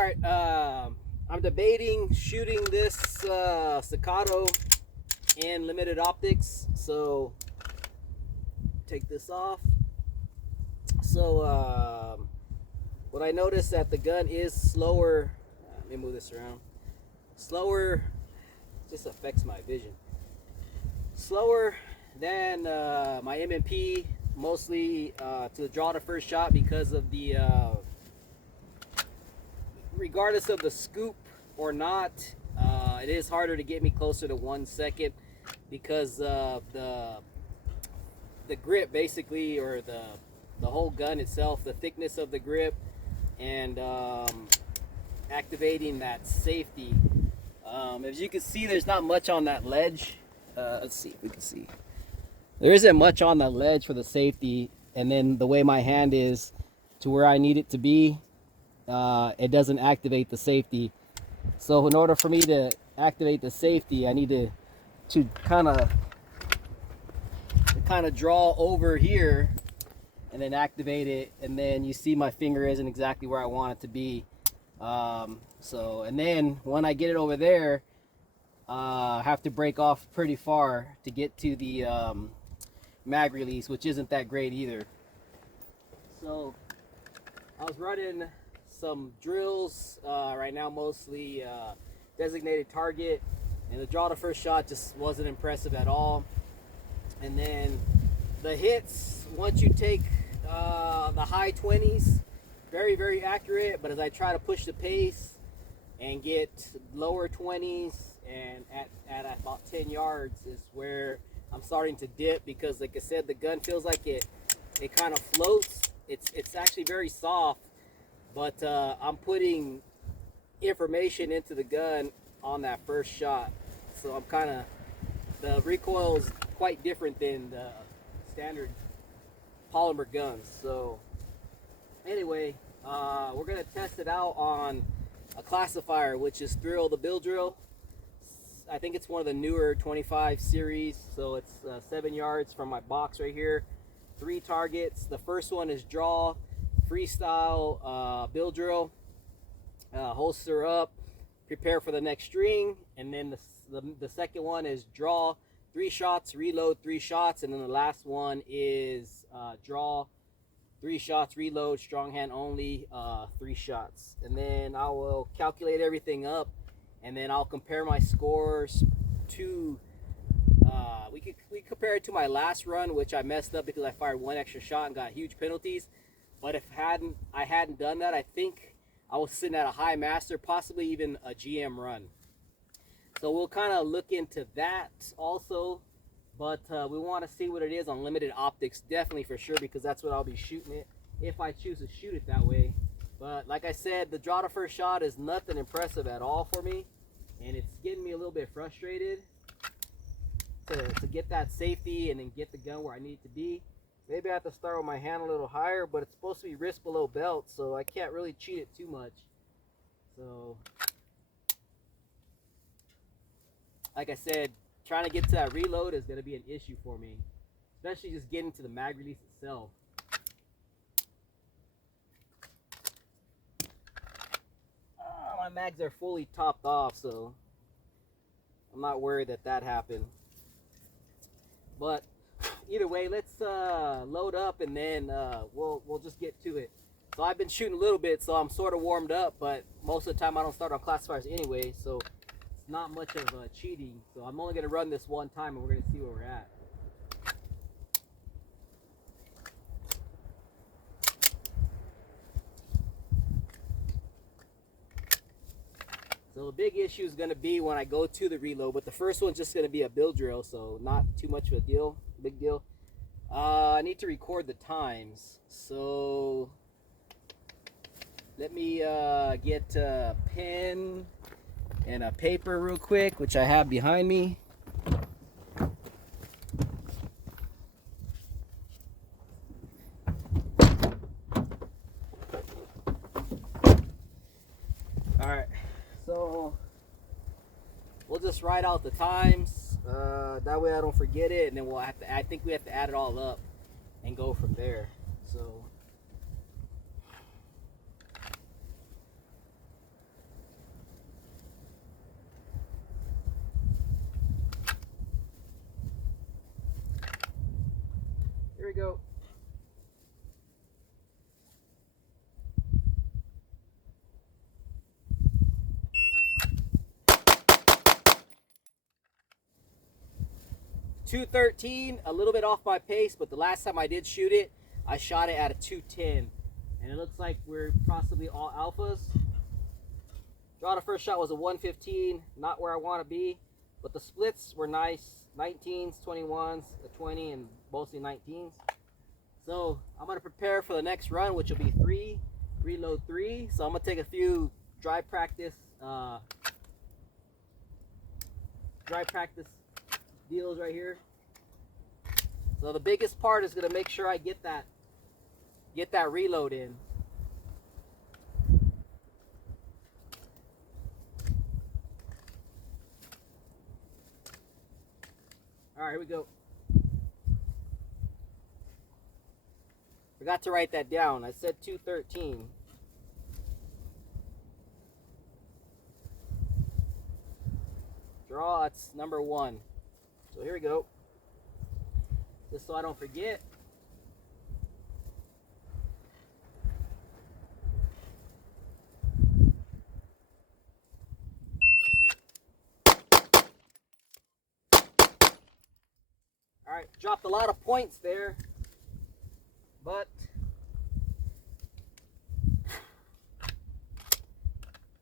Alright, I'm debating shooting this Staccato in limited optics. So, take this off. So, what I noticed that the gun is slower. Let me move this around. Slower, just affects my vision. Slower than my M&P, mostly to draw the first shot because of the regardless of the scoop or not, it is harder to get me closer to 1 second because of the grip, basically, or the whole gun itself, the thickness of the grip, and activating that safety. As you can see, there's not much on that ledge. Let's see if we can see. There isn't much on that ledge for the safety, and then the way my hand is to where I need it to be, it doesn't activate the safety. So in order for me to activate the safety, I need to kind of draw over here and then activate it, and then you see my finger isn't exactly where I want it to be. And then when I get it over there, I have to break off pretty far to get to the mag release, which isn't that great either. So I was running some drills right now, mostly designated target, and the draw the first shot just wasn't impressive at all. And then the hits, once you take the high 20s, very, very accurate, but as I try to push the pace and get lower 20s and at about 10 yards is where I'm starting to dip, because like I said, the gun feels like it kind of floats. It's actually very soft, but I'm putting information into the gun on that first shot. So I'm kind of, the recoil is quite different than the standard polymer guns. So anyway, we're gonna test it out on a classifier, which is Thrill the Bill Drill. I think it's one of the newer 25 series. So it's 7 yards from my box right here. 3 targets. The first one is draw, freestyle, bill drill, holster up, prepare for the next string, and then the second one is draw, 3 shots, reload, 3 shots, and then the last one is draw, 3 shots, reload, strong hand only, 3 shots. And then I will calculate everything up, and then I'll compare my scores to we compare it to my last run, which I messed up because I fired 1 extra shot and got huge penalties. But if I hadn't done that, I think I was sitting at a high master, possibly even a GM run. So we'll kind of look into that also, but we want to see what it is on limited optics, definitely, for sure, because that's what I'll be shooting it if I choose to shoot it that way. But like I said, the draw to first shot is nothing impressive at all for me, and it's getting me a little bit frustrated to get that safety and then get the gun where I need it to be. Maybe I have to start with my hand a little higher, but it's supposed to be wrist below belt, so I can't really cheat it too much. So like I said, trying to get to that reload is going to be an issue for me, especially just getting to the mag release itself. My mags are fully topped off, so I'm not worried that happened. But either way, let's load up, and then we'll just get to it. So I've been shooting a little bit, so I'm sort of warmed up, but most of the time I don't start on classifiers anyway, so it's not much of cheating. So I'm only going to run this one time, and we're going to see where we're at. So the big issue is going to be when I go to the reload, but the first one's just going to be a bill drill, so not too much of a deal, big deal. I need to record the times, so let me get a pen and a paper real quick, which I have behind me. Alright, so we'll just write out the times, that way I don't forget it, and then I think we have to add it all up and go from there. So we go. .213, a little bit off my pace, but the last time I did shoot it, I shot it at a .210, and it looks like we're possibly all alphas. Draw the first shot was a .115, not where I want to be, but the splits were nice, 19s, 21s, a 20, and mostly 19s. So I'm gonna prepare for the next run, which will be 3, reload 3. So I'm gonna take a few dry practice deals right here. So the biggest part is gonna make sure I get that reload in. All right, here we go. Forgot to write that down. I said 213. Draw, it's number 1. So here we go. Just so I don't forget. All right, dropped a lot of points there, but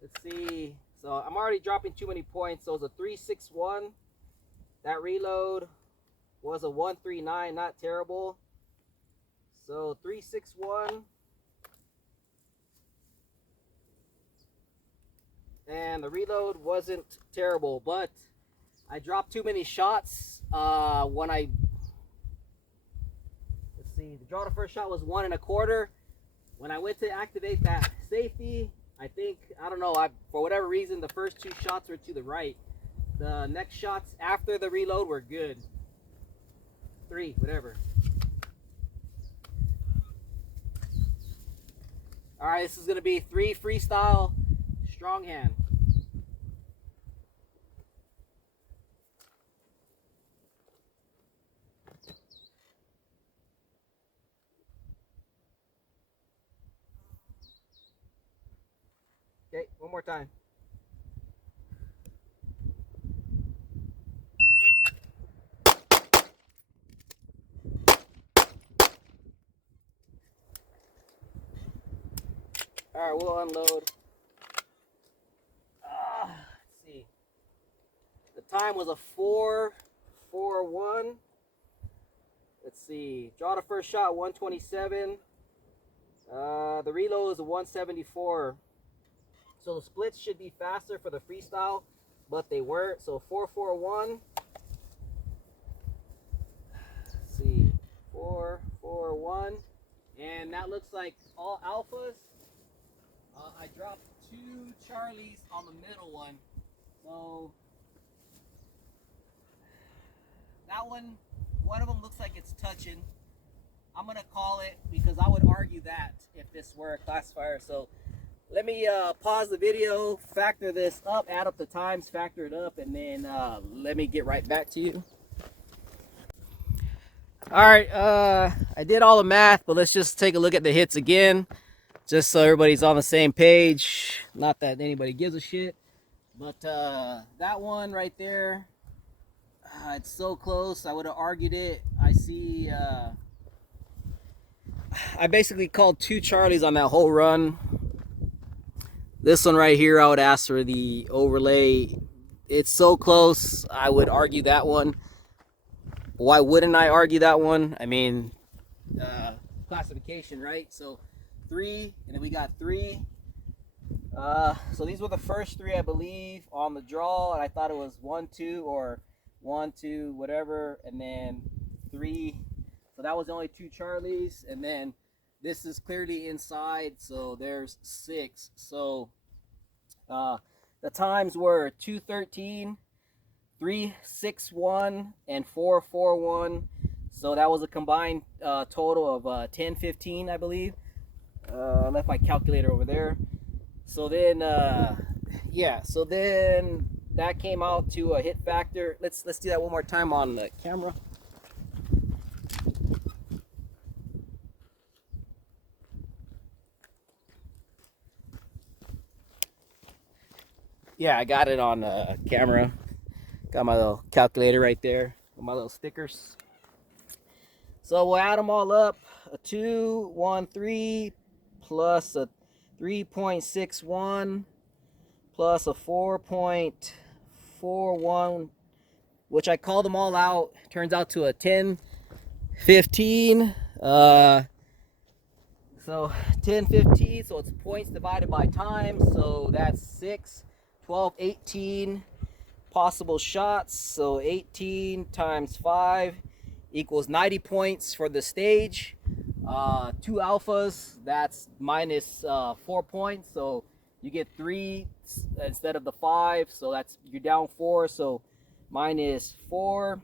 let's see. So I'm already dropping too many points. So it was a 361. That reload was a 139, not terrible. So 361. And the reload wasn't terrible, but I dropped too many shots when I, let's see, the draw the first shot was 1 1/4. When I went to activate that safety, I think, I don't know, for whatever reason, the first 2 shots were to the right. The next shots after the reload were good. 3, whatever. All right, this is gonna be 3 freestyle strong hand. Okay, one more time. All right, we'll unload. Let's see. The time was a 4:41. Let's see. Draw the first shot, 127. The reload is a 174. So the splits should be faster for the freestyle, but they weren't. So 441. Let's see, 441, and that looks like all alphas. I dropped 2 Charlies on the middle one, so that one of them looks like it's touching. I'm gonna call it because I would argue that if this were a classifier. So let me pause the video, factor this up, add up the times, factor it up, and then let me get right back to you. All right, I did all the math, but let's just take a look at the hits again, just so everybody's on the same page. Not that anybody gives a shit, but that one right there, it's so close. I would have argued it. I see, I basically called 2 Charlies on that whole run. This one right here, I would ask for the overlay. It's so close, I would argue that one. Why wouldn't I argue that one? I mean, classification, right? So 3, and then we got 3. So these were the first 3, I believe, on the draw, and I thought it was 1, 2, or 1, 2, whatever, and then 3. So that was the only 2 Charlies, and then this is clearly inside, so there's 6. So the times were 213, 361, and 441. So that was a combined total of 1015, I believe. I left my calculator over there. So then, yeah. So then that came out to a hit factor. Let's do that one more time on the camera. yeah, I got it on camera. Got my little calculator right there with my little stickers. So we'll add them all up. A 213 plus a 3.61 plus a 4.41, which I called them all out. Turns out to a 1015. So 1015, so it's points divided by time. So that's 6, 12, 18 possible shots. So 18 times 5 equals 90 points for the stage. 2 alphas, that's minus 4 points. So you get 3 instead of the 5. So that's, you're down 4. So minus 4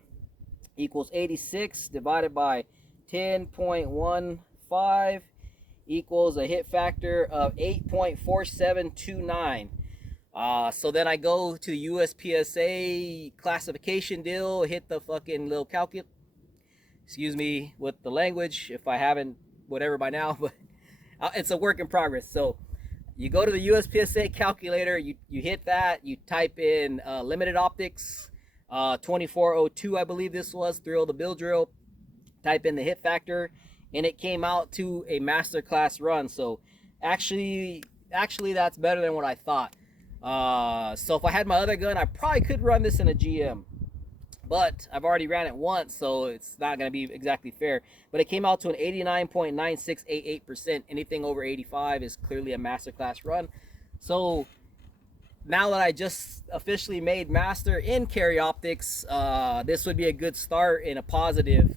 equals 86 divided by 10.15 equals a hit factor of 8.4729. So then I go to USPSA classification deal, hit the fucking little calculator. Excuse me with the language if I haven't whatever by now, but it's a work in progress. So you go to the USPSA calculator, you hit that, you type in limited optics 2402, I believe this was, thrill the bill drill, type in the hit factor, and it came out to a master class run. So actually that's better than what I thought. So if I had my other gun, I probably could run this in a GM, but I've already ran it once, so it's not going to be exactly fair. But it came out to an 89.9688%. Anything over 85 is clearly a masterclass run. So now that I just officially made master in carry optics, this would be a good start and a positive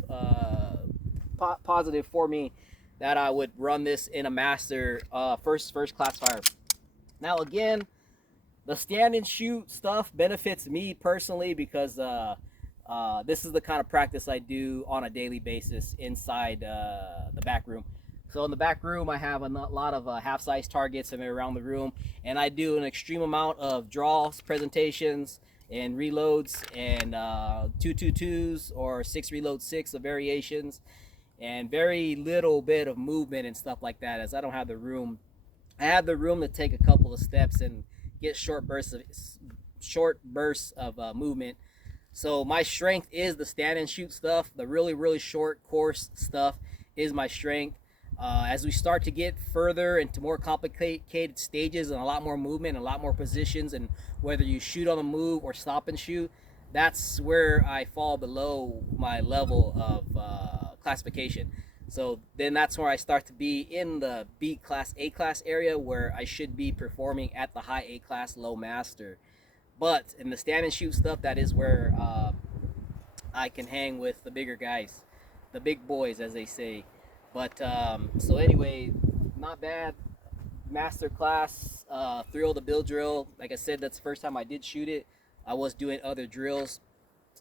for me that I would run this in a master first class fire. Now again, the stand and shoot stuff benefits me personally because this is the kind of practice I do on a daily basis inside the back room. So in the back room, I have a lot of half-size targets and they're around the room, and I do an extreme amount of draws, presentations, and reloads, and 222s or 6 reload 6 of variations, and very little bit of movement and stuff like that, as I don't have the room. I have the room to take a couple of steps and get short bursts of movement. So my strength is the stand and shoot stuff. The really short course stuff is my strength. As we start to get further into more complicated stages and a lot more movement and a lot more positions, and whether you shoot on the move or stop and shoot, that's where I fall below my level of classification. So then that's where I start to be in the B class, A class area, where I should be performing at the high A class, low master. But in the stand and shoot stuff, that is where I can hang with the bigger guys, the big boys, as they say. But so anyway, not bad. Master class, thrill the bill drill. Like I said, that's the first time I did shoot it. I was doing other drills,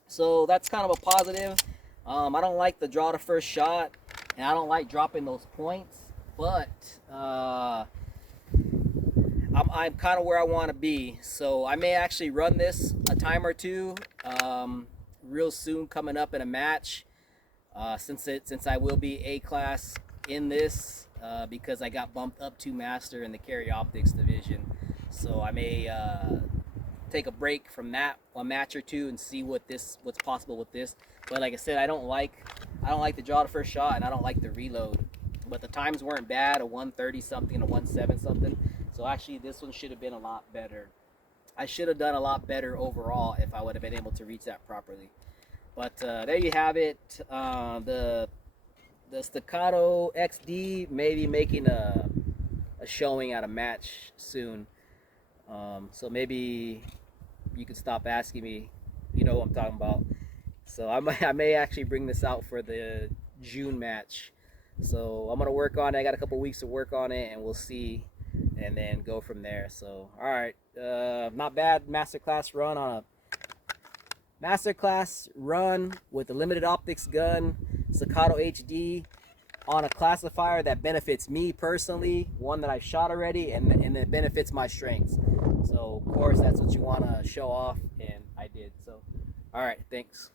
so that's kind of a positive. I don't like the draw the first shot, and I don't like dropping those points, but I'm kind of where I want to be. So I may actually run this a time or two real soon, coming up in a match, since I will be A class in this, because I got bumped up to master in the carry optics division. So I may take a break from that a match or two and see what's possible with this. But like I said, I don't like the draw the first shot, and I don't like the reload. But the times weren't bad, a 130 something, a 17 something. So actually this one should have been a lot better. I should have done a lot better overall if I would have been able to reach that properly. But there you have it. The Staccato XD may be making a showing at a match soon. So maybe you could stop asking me. You know what I'm talking about. So I may actually bring this out for the June match. So I'm gonna work on it. I got a couple weeks to work on it, and we'll see, and then go from there. So all right, not bad. Masterclass run on a masterclass run with the limited optics gun, Staccato HD, on a classifier that benefits me personally, one that I've shot already, and it benefits my strengths. So of course that's what you want to show off, and I did. So all right, thanks.